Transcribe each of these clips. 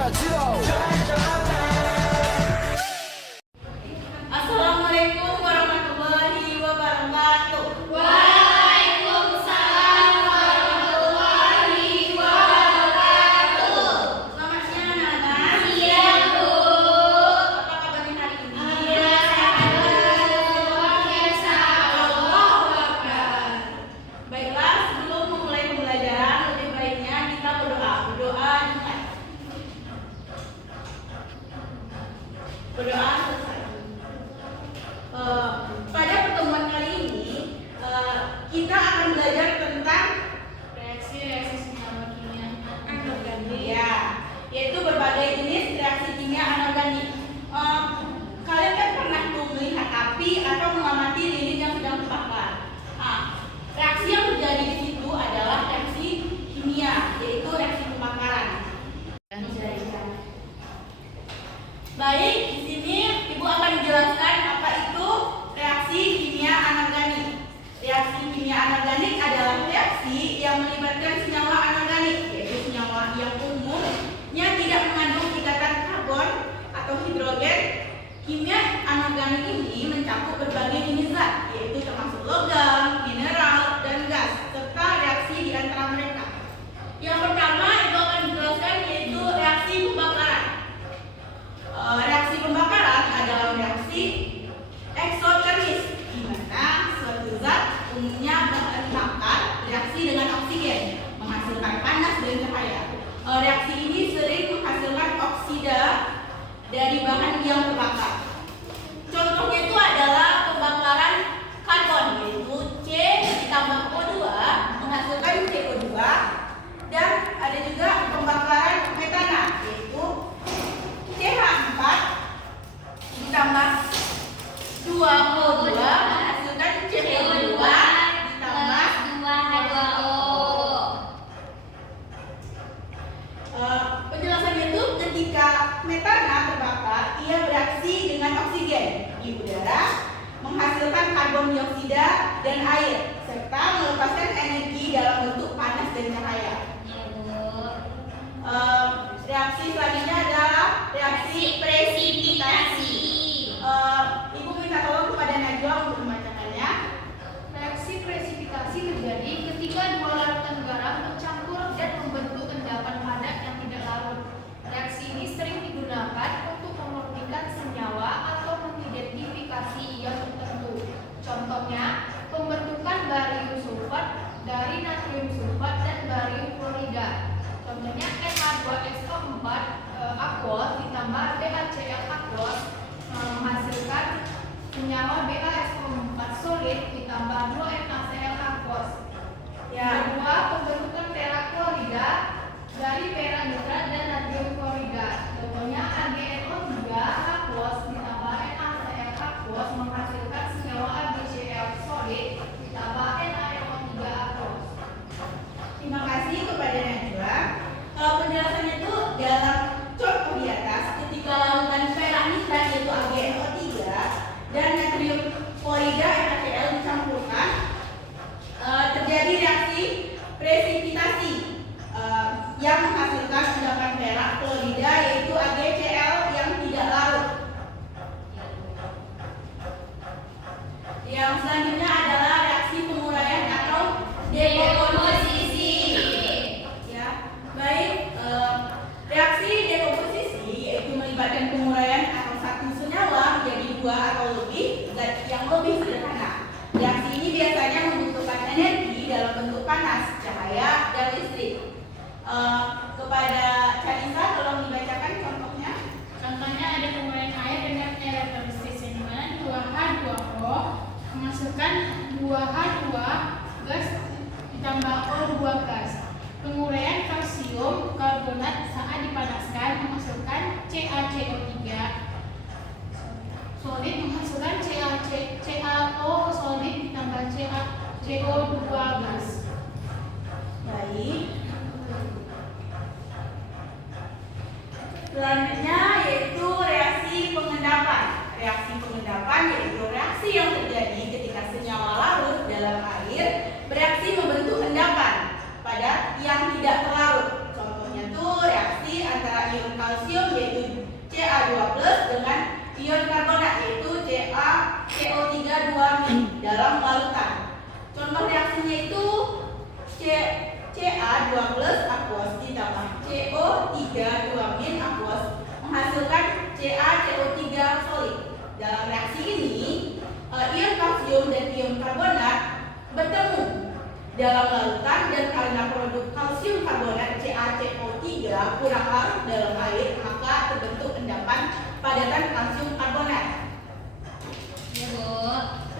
Assalamualaikum warahmatullahi wabarakatuh. Waalaikumsalam warahmatullahi wabarakatuh. Selamat siang anak-anak. Siang, Bu. Apa kabarnya hari ini? Alhamdulillah, luar biasa. Allahu Akbar. Baiklah, sebelum memulai pembelajaran, lebih baiknya kita berdoa. Berdoa dimulai. Berdoa selesai. Pada pertemuan kali ini, kita akan belajar tentang Reaksi senyawa kimia anorganik. ya, yaitu berbagai jenis reaksi kimia anorganik. Kalian kan pernah tuh melihat api atau mengamati lilin yang sedang terbakar. Reaksi yang terjadi di situ adalah reaksi kimia, yaitu reaksi pembakaran. Baik, di sini Ibu akan menjelaskan apa itu reaksi kimia anorganik. Reaksi kimia anorganik adalah reaksi yang melibatkan senyawa anorganik, yaitu senyawa yang umumnya tidak mengandung ikatan karbon atau hidrogen. Kimia anorganik ini mencakup berbagai jenis zat, yaitu termasuk logam, mineral, dan gas, serta reaksi di antara mereka. Yang pertama Ibu akan menjelaskan yaitu reaksi pembakaran. Reaksi pembakaran adalah reaksi eksotermis, di mana suatu zat umumnya bahan bakar reaksi dengan oksigen, menghasilkan panas dan cahaya. Reaksi ini sering menghasilkan oksida dari bahan yang terbakar. Contohnya itu adalah pembakaran karbon, yaitu C ditambah O2 menghasilkan CO2, dan ada juga pembakaran metana, yaitu CH4 ditambah 2O2 menghasilkan CO2 ditambah 2H2O. Penjelasannya itu ketika metana terbakar, ia bereaksi dengan oksigen di udara, menghasilkan karbon dioksida dan air, serta melepaskan energi dalam bentuk panas dan cahaya. Ya, Bu. Reaksi selanjutnya adalah reaksi Presipitasi. Ibu minta tolong kepada Najwa untuk membacakannya. Reaksi presipitasi terjadi ketika dua larutan garam bercampur dan membentuk endapan padat yang tidak larut. Reaksi ini sering digunakan untuk memurnikan senyawa atau mengidentifikasi ion tertentu. Contohnya, pembentukan barium sulfat dari natrium sulfat dan barium klorida. Contohnya Na2SO4 aqueous ditambah BaCl aqueous menghasilkan senyawa BaSO4 solid ditambah 2NaCl aqueous. Kedua, pembentukan peraklorida dari pera nitrat dan natrium klorida. Contohnya AgNO3 aqueous ditambah NaCl aqueous menghasilkan senyawa AgCl solid ditambah NaNO3 aqueous. Terima kasih kepada Najwa. Penjelasannya itu dalam contoh di atas, ketika larutan perak nitrat yaitu AgNO3 dan natrium klorida NaCl dicampurkan, terjadi reaksi presipitasi yang menghasilkan endapan perak klorida yaitu AgCl yang tidak larut. Yang selanjutnya adalah reaksi penguraian atau dekomposisi. Ya, baik. Reaksi dekomposisi yaitu melibatkan penguraian atau satu senyawa menjadi dua atau lebih zat yang lebih sederhana. Reaksi ini biasanya membutuhkan energi dalam bentuk panas, cahaya, dan listrik. Kepada Carissa, tolong dibacakan contohnya. Contohnya ada penguraian air dengan elektrolisis yang dimana 2H2O menghasilkan 2H2 gas ditambah O2 gas. Penguraian kalsium karbonat saat dipanaskan menghasilkan CaCO3 solid menghasilkan CaO solid ditambah CaCO2 gas. Baik. Selanjutnya yaitu reaksi pengendapan. Reaksi pengendapan yaitu reaksi yang terjadi ketika senyawa larut dalam air bereaksi membentuk endapan pada yang tidak terlarut. Contohnya tuh reaksi antara ion kalsium dalam larutan. Contoh reaksinya itu Ca2+ aqueous ditambah CO3 2- aqueous menghasilkan CaCO3 solid. Dalam reaksi ini, ion kalsium dan ion karbonat bertemu dalam larutan dan karena produk kalsium karbonat CaCO3 kurang larut dalam air, maka terbentuk endapan padatan kalsium karbonat. Ya, Bu.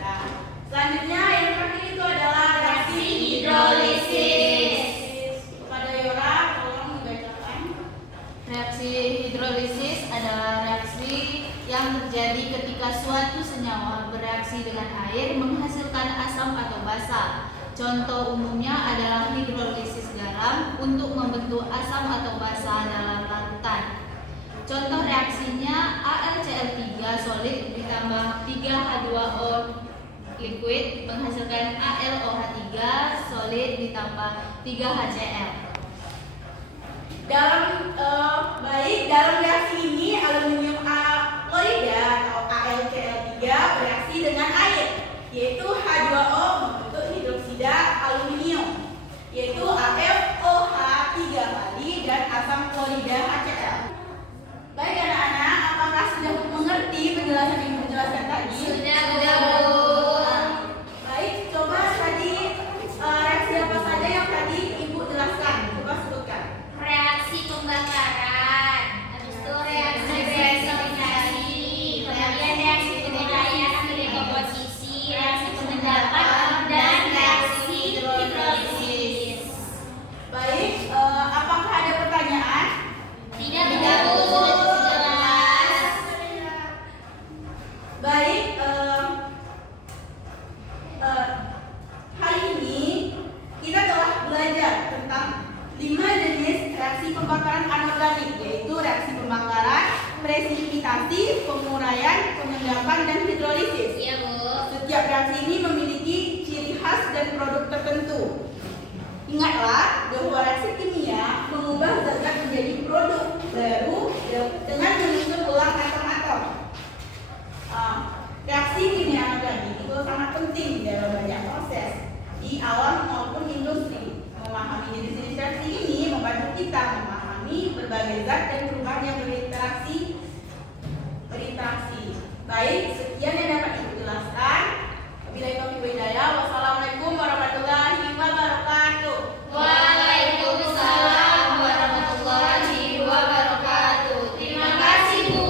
Nah, selanjutnya yang terakhir itu adalah reaksi hidrolisis. Kepada Yora, tolong dibacakan. Reaksi hidrolisis adalah reaksi yang terjadi ketika suatu senyawa bereaksi dengan air menghasilkan asam atau basa. Contoh umumnya adalah hidrolisis garam untuk membentuk asam atau basa dalam larutan. Contoh reaksinya AlCl3 solid ditambah 3H2O liquid menghasilkan AlOH3 solid ditambah 3HCl. Dalam reaksi ini aluminium klorida atau AlCl3 bereaksi dengan air, yaitu H2O membentuk hidroksida aluminium, yaitu AlOH3 kali dan asam klorida HCl. Baik anak-anak, apakah sudah mengerti penjelasan yang dijelaskan tadi? Sudah, Bu. Baik, coba tadi reaksi apa saja yang tadi Ibu jelaskan? Coba sebutkan. Reaksi pembakaran, habis itu reaksi presifikasi, kemudian reaksi penilaian hasil komposisi, reaksi pengendapan, dan reaksi hidrolisis. Baik, apakah ada pertanyaan? Tidak, Bu. Sudah jelas. Baik, hari ini kita telah belajar tentang 5 jenis reaksi pembakaran anorganik, yaitu reaksi pembakaran, presipitasi, penguraian, pengendapan, dan hidrolisis. Iya, Bu. Setiap reaksi ini memiliki ciri khas dan produk tertentu. Ingatlah bahwa reaksi kimia mengubah zat-zat menjadi produk baru dengan menyusun ulang atom-atom. Reaksi kimia anorganik itu sangat penting dalam banyak proses di alam maupun industri. Memahami jenis-jenis reaksi ini membantu kita memahami berbagai zat dan perubahan yang berinteraksi. Baik, sekian yang dapat Ibu jelaskan. Wabillahi taufiq wal hidayah. Wassalamualaikum warahmatullahi wabarakatuh. Waalaikumsalam warahmatullahi wabarakatuh. Terima kasih, Bu.